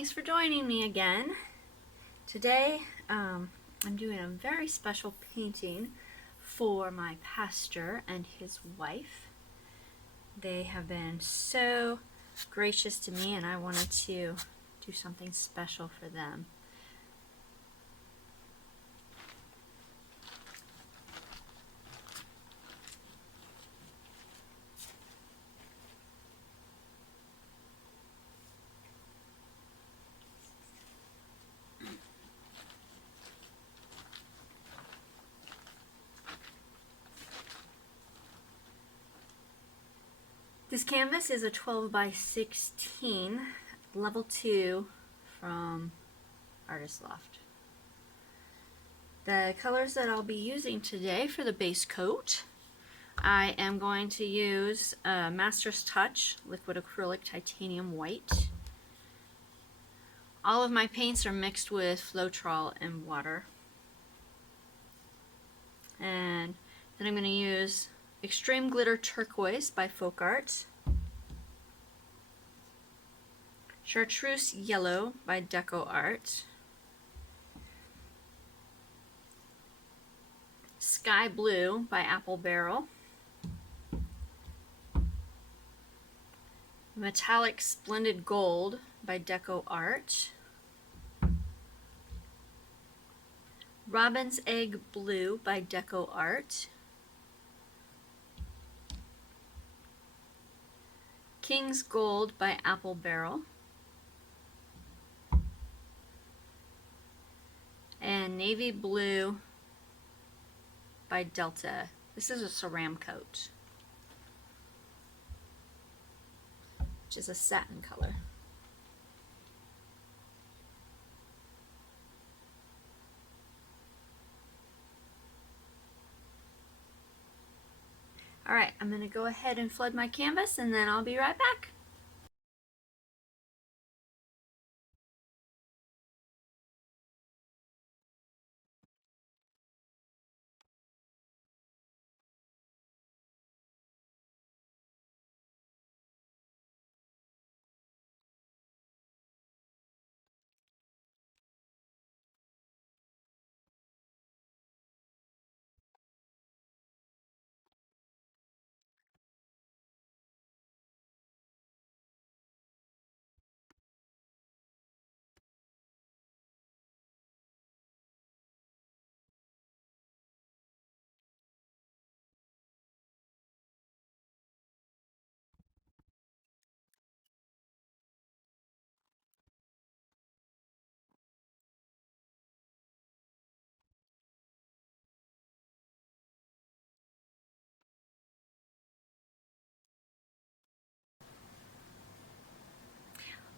thanks for joining me again. Today I'm doing a very special painting for my pastor and his wife. They have been so gracious to me and I wanted to do something special for them. This canvas is a 12 by 16 level 2 from Artist Loft. The colors that I'll be using today for the base coat, I am going to use Master's Touch Liquid Acrylic Titanium White. All of my paints are mixed with Floetrol and water. And then I'm going to use Extreme Glitter Turquoise by FolkArt, Chartreuse Yellow by DecoArt, Sky Blue by Apple Barrel, Metallic Splendid Gold by DecoArt, Robin's Egg Blue by DecoArt, King's Gold by Apple Barrel, and Navy Blue by Delta. This is a Ceramcoat, which is a satin color. Alright, I'm going to go ahead and flood my canvas and then I'll be right back.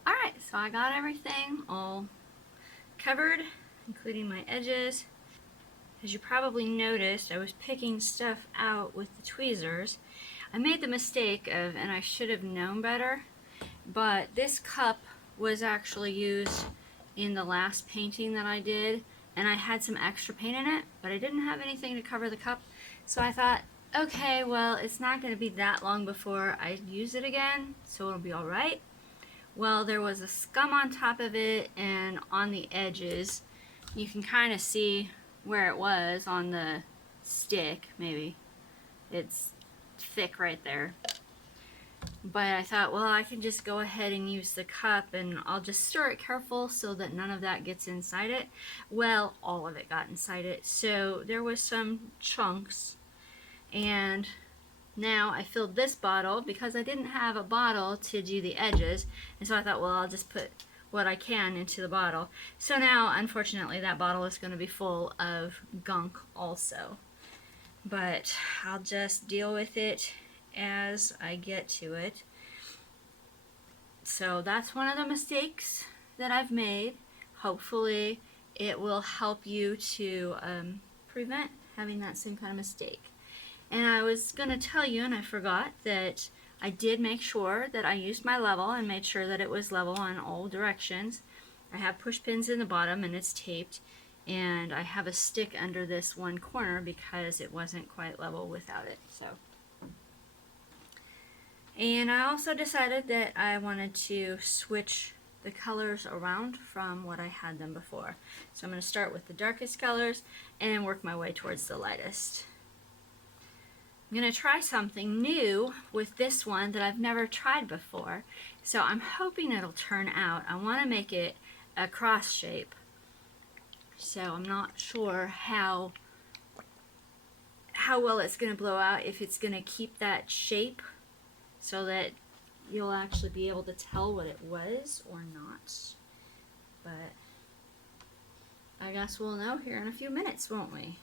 Alright, so I got everything all covered, including my edges. As you probably noticed, I was picking stuff out with the tweezers. I made the mistake of, and I should have known better, but this cup was actually used in the last painting that I did, and I had some extra paint in it, but I didn't have anything to cover the cup, so I thought, okay, well, it's not going to be that long before I use it again, so it'll be alright. Well, there was a scum on top of it and on the edges. You can kind of see where it was on the stick, maybe. It's thick right there. But I thought, well, I can just go ahead and use the cup and I'll just stir it careful so that none of that gets inside it. Well, all of it got inside it. So there was some chunks, and now I filled this bottle because I didn't have a bottle to do the edges, and so I thought, well, I'll just put what I can into the bottle. So now, unfortunately, that bottle is going to be full of gunk also. But I'll just deal with it as I get to it. So that's one of the mistakes that I've made. Hopefully it will help you to prevent having that same kind of mistake. And I was going to tell you, and I forgot, that I did make sure that I used my level and made sure that it was level on all directions. I have push pins in the bottom and it's taped, and I have a stick under this one corner because it wasn't quite level without it. And I also decided that I wanted to switch the colors around from what I had them before. So I'm going to start with the darkest colors and work my way towards the lightest. I'm going to try something new with this one that I've never tried before. So I'm hoping it'll turn out. I want to make it a cross shape. So I'm not sure how well it's going to blow out, if it's going to keep that shape so that you'll actually be able to tell what it was or not. But I guess we'll know here in a few minutes, won't we?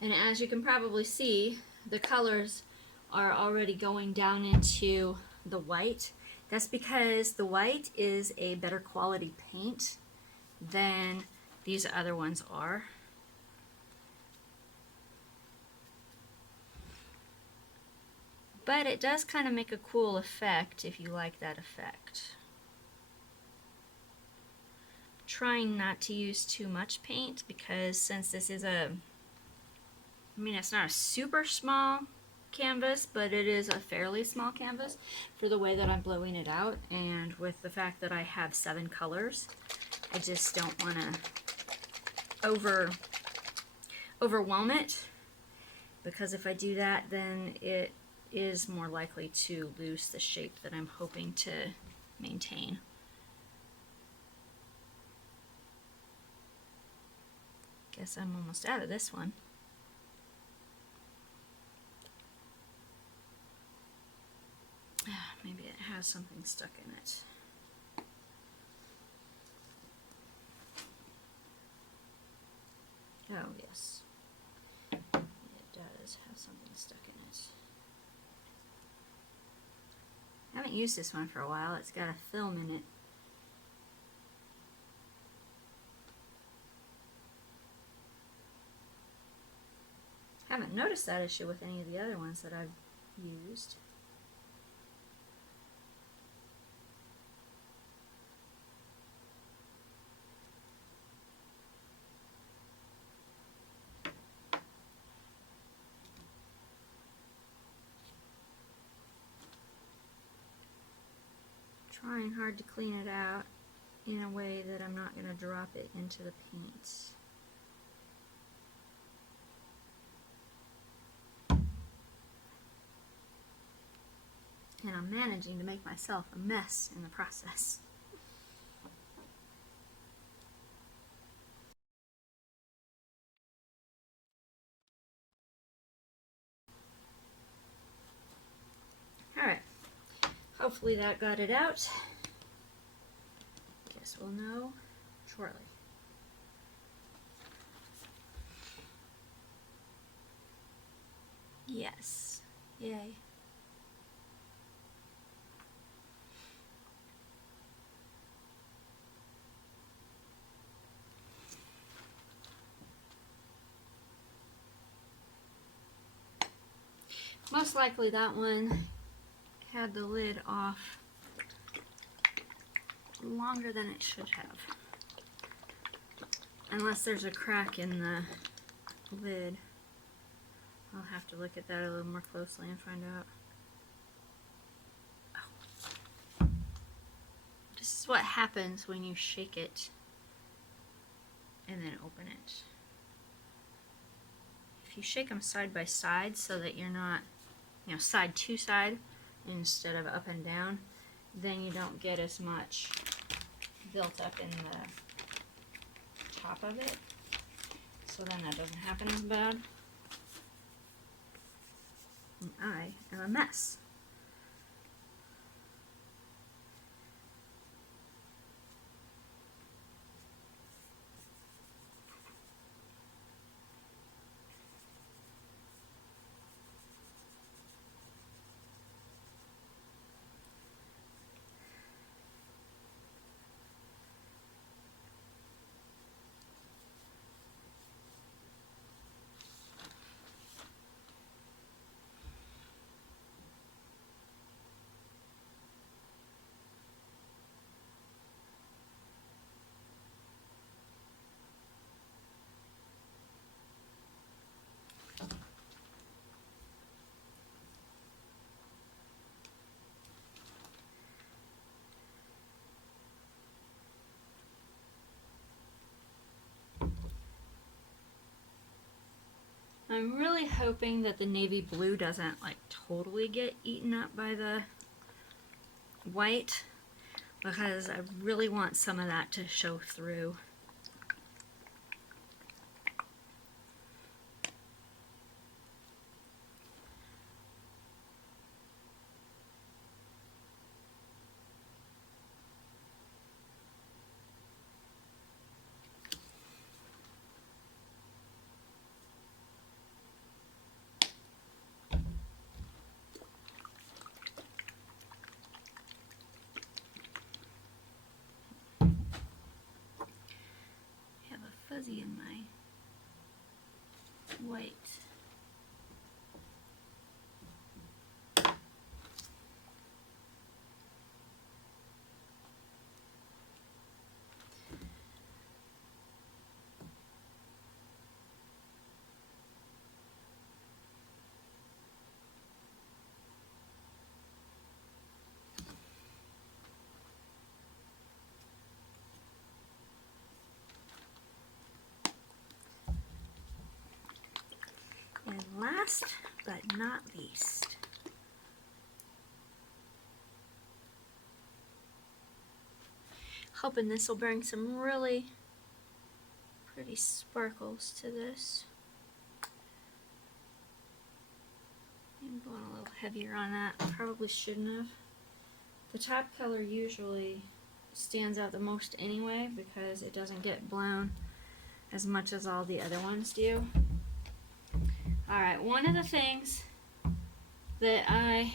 And as you can probably see, the colors are already going down into the white. That's because the white is a better quality paint than these other ones are. But it does kind of make a cool effect if you like that effect. Trying not to use too much paint, because since this is it's not a super small canvas, but it is a fairly small canvas for the way that I'm blowing it out, and with the fact that I have 7 colors, I just don't want to overwhelm it, because if I do that, then it is more likely to lose the shape that I'm hoping to maintain. Guess I'm almost out of this one. Maybe it has something stuck in it. Oh, yes. It does have something stuck in it. I haven't used this one for a while. It's got a film in it. Haven't noticed that issue with any of the other ones that I've used. Trying hard to clean it out in a way that I'm not going to drop it into the paints. And I'm managing to make myself a mess in the process. Alright, hopefully that got it out. Guess we'll know shortly. Yes, yay. Most likely that one had the lid off longer than it should have. Unless there's a crack in the lid. I'll have to look at that a little more closely and find out. Oh. This is what happens when you shake it and then open it. If you shake them side by side so that you're not, side to side instead of up and down, then you don't get as much built up in the top of it. So then that doesn't happen as bad. And I am a mess. I'm really hoping that the navy blue doesn't like totally get eaten up by the white, because I really want some of that to show through. Fuzzy in my white. And last but not least, hoping this will bring some really pretty sparkles to this. I'm going a little heavier on that. Probably shouldn't have. The top color usually stands out the most anyway because it doesn't get blown as much as all the other ones do. Alright, one of the things that I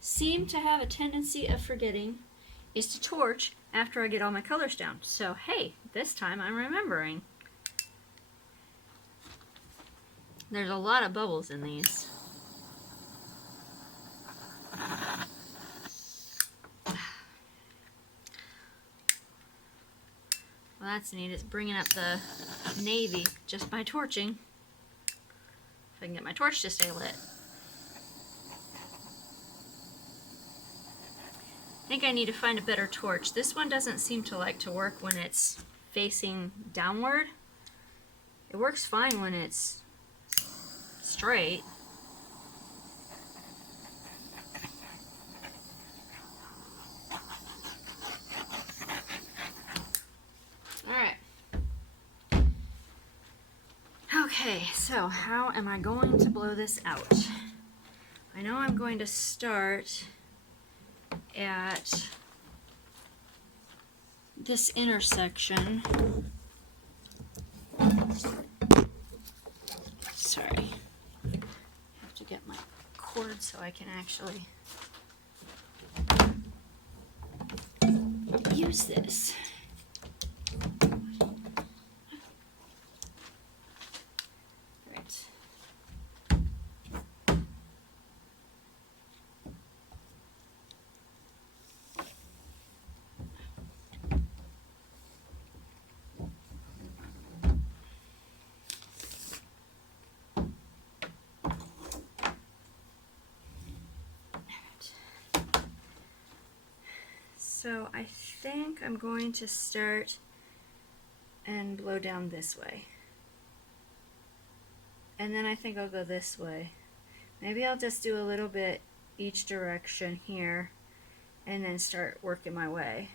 seem to have a tendency of forgetting is to torch after I get all my colors down. So hey, this time I'm remembering. There's a lot of bubbles in these. Well, that's neat. It's bringing up the navy just by torching. If I can get my torch to stay lit. I think I need to find a better torch. This one doesn't seem to like to work when it's facing downward. It works fine when it's straight. Okay, so how am I going to blow this out? I know I'm going to start at this intersection. Sorry, I have to get my cord so I can actually use this. So I think I'm going to start and blow down this way. And then I think I'll go this way. Maybe I'll just do a little bit each direction here and then start working my way.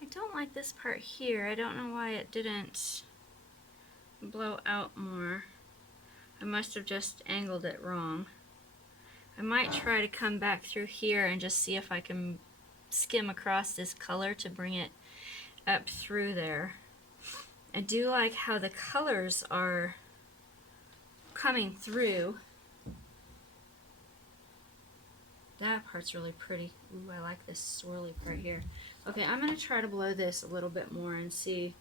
I don't like this part here. I don't know why it didn't blow out more. I must have just angled it wrong. I might try to come back through here and just see if I can skim across this color to bring it up through there. I do like how the colors are coming through. That part's really pretty. Ooh, I like this swirly part here. Okay, I'm going to try to blow this a little bit more and see.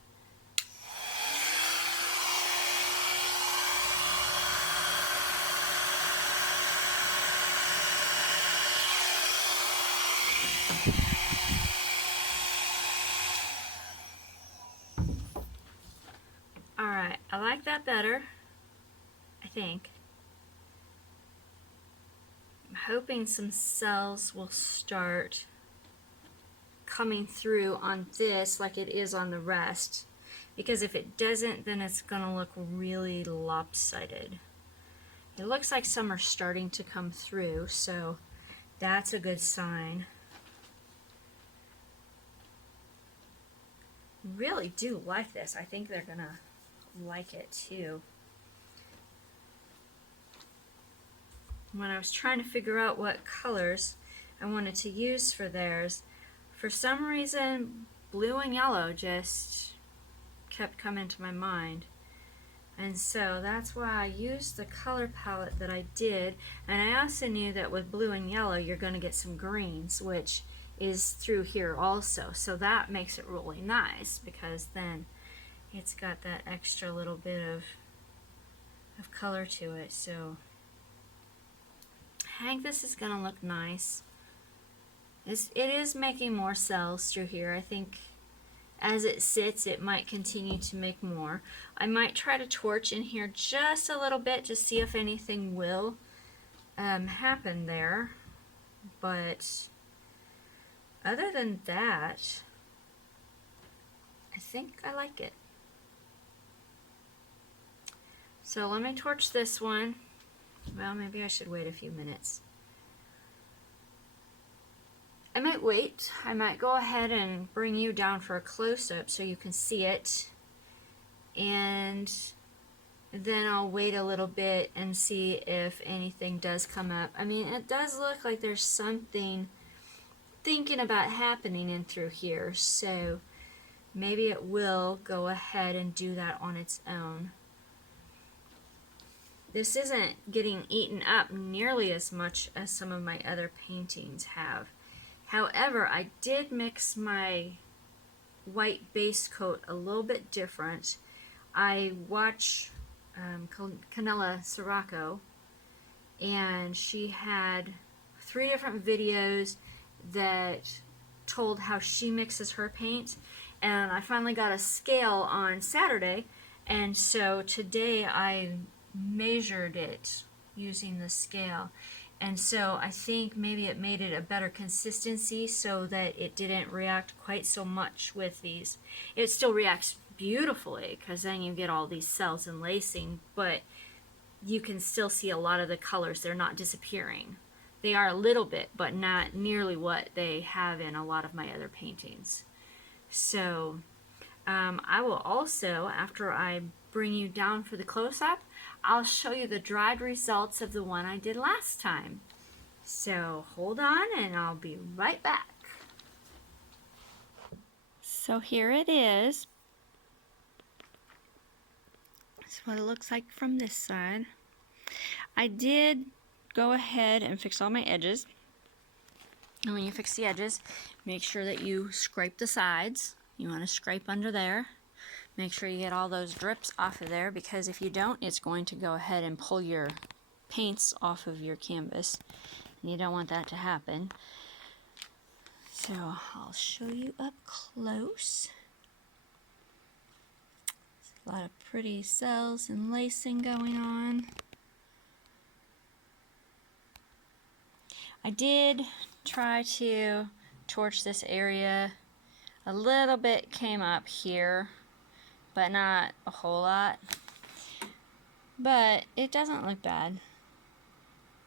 Alright, I like that better, I think. I'm hoping some cells will start coming through on this like it is on the rest, because if it doesn't, then it's gonna look really lopsided. It looks like some are starting to come through, so that's a good sign. Really do like this. I think they're gonna like it too. When I was trying to figure out what colors I wanted to use for theirs, for some reason blue and yellow just kept coming to my mind, and so that's why I used the color palette that I did. And I also knew that with blue and yellow you're going to get some greens, which is through here also, so that makes it really nice, because then it's got that extra little bit of color to it. So I think this is going to look nice. It is making more cells through here. I think as it sits, it might continue to make more. I might try to torch in here just a little bit to see if anything will happen there. But other than that, I think I like it. So let me torch this one. Well, maybe I should wait a few minutes. I might wait. I might go ahead and bring you down for a close-up so you can see it. And then I'll wait a little bit and see if anything does come up. I mean, it does look like there's something thinking about happening in through here, so maybe it will go ahead and do that on its own. This isn't getting eaten up nearly as much as some of my other paintings have. However, I did mix my white base coat a little bit different. I watch Ceramcoat, and she had 3 different videos that told how she mixes her paint, and I finally got a scale on Saturday, and so today I measured it using the scale, and so I think maybe it made it a better consistency so that it didn't react quite so much with these. It still reacts beautifully because then you get all these cells and lacing, but you can still see a lot of the colors. They're not disappearing. They are a little bit, but not nearly what they have in a lot of my other paintings. So I will also, after I bring you down for the close-up, I'll show you the dried results of the one I did last time. So hold on and I'll be right back. So here it is. That's what it looks like from this side. I did go ahead and fix all my edges. And when you fix the edges, make sure that you scrape the sides. You want to scrape under there. Make sure you get all those drips off of there, because if you don't, it's going to go ahead and pull your paints off of your canvas. And you don't want that to happen. So I'll show you up close. There's a lot of pretty cells and lacing going on. I did try to torch this area. A little bit came up here, but not a whole lot. But it doesn't look bad.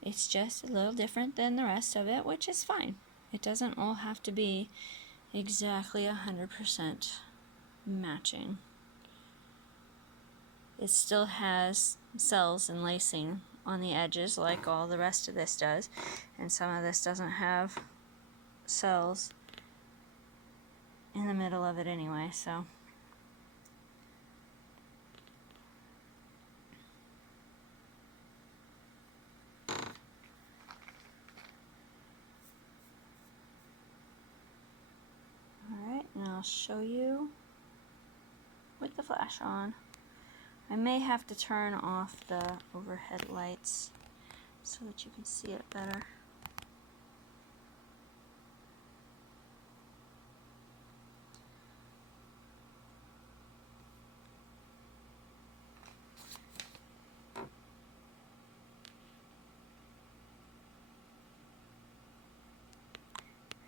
It's just a little different than the rest of it, which is fine. It doesn't all have to be exactly 100% matching. It still has cells and lacing on the edges like all the rest of this does, and some of this doesn't have cells in the middle of it anyway, so alright, and I'll show you with the flash on. I may have to turn off the overhead lights so that you can see it better.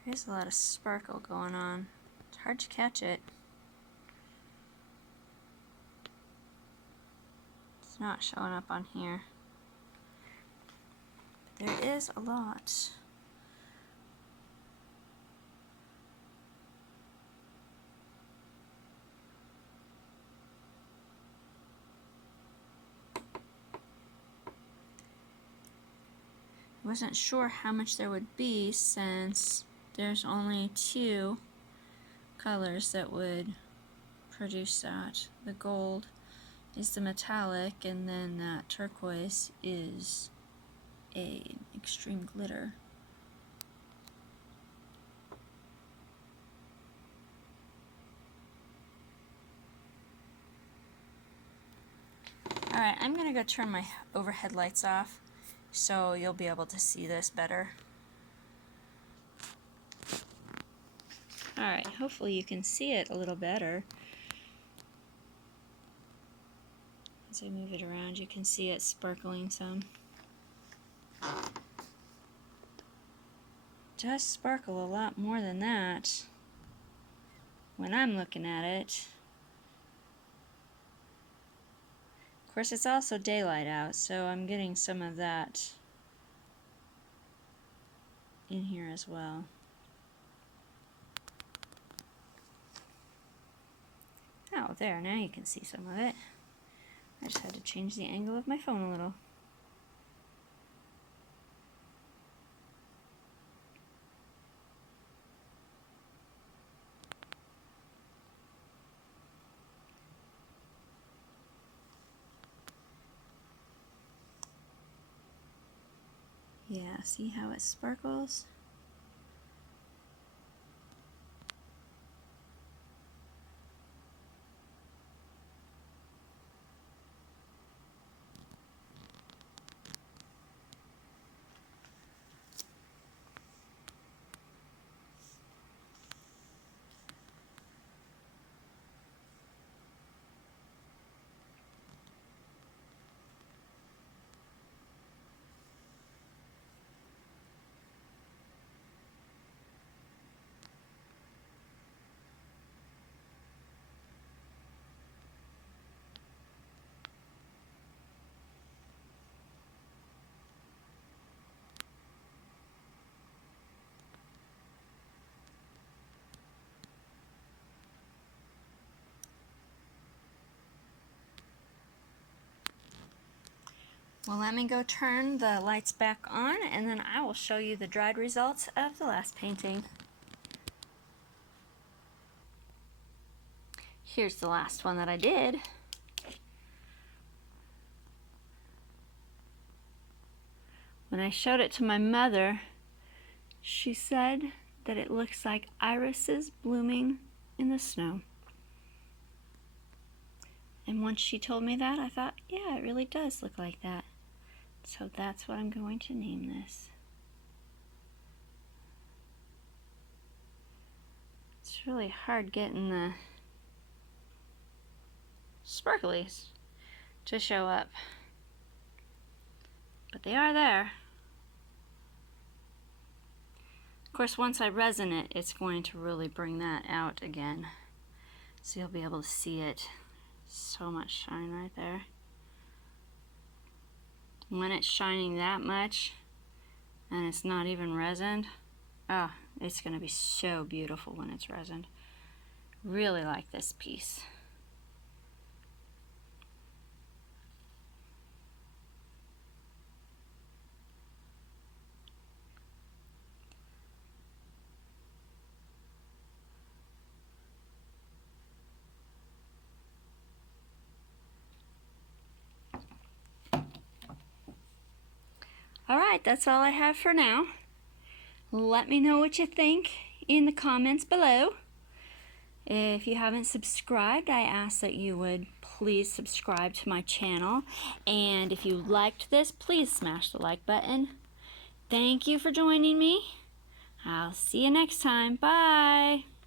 There's a lot of sparkle going on. It's hard to catch it. It's not showing up on here. But there is a lot. I wasn't sure how much there would be since there's only 2 colors that would produce that. The gold is the metallic, and then that turquoise is an extreme glitter. Alright, I'm going to go turn my overhead lights off so you'll be able to see this better. Alright, hopefully you can see it a little better. As I move it around, you can see it sparkling some. It does sparkle a lot more than that when I'm looking at it. Of course, it's also daylight out, so I'm getting some of that in here as well. Oh, there, now you can see some of it. I just had to change the angle of my phone a little. Yeah, see how it sparkles? Well, let me go turn the lights back on, and then I will show you the dried results of the last painting. Here's the last one that I did. When I showed it to my mother, she said that it looks like irises blooming in the snow. And once she told me that, I thought, yeah, it really does look like that. So that's what I'm going to name this. It's really hard getting the sparklies to show up, but they are there. Of course, once I resin it, it's going to really bring that out again, so you'll be able to see it. So much shine right there. When it's shining that much and it's not even resined, oh, it's going to be so beautiful when it's resined. Really like this piece. Alright, that's all I have for now. Let me know what you think in the comments below. If you haven't subscribed, I ask that you would please subscribe to my channel. And if you liked this, please smash the like button. Thank you for joining me. I'll see you next time. Bye!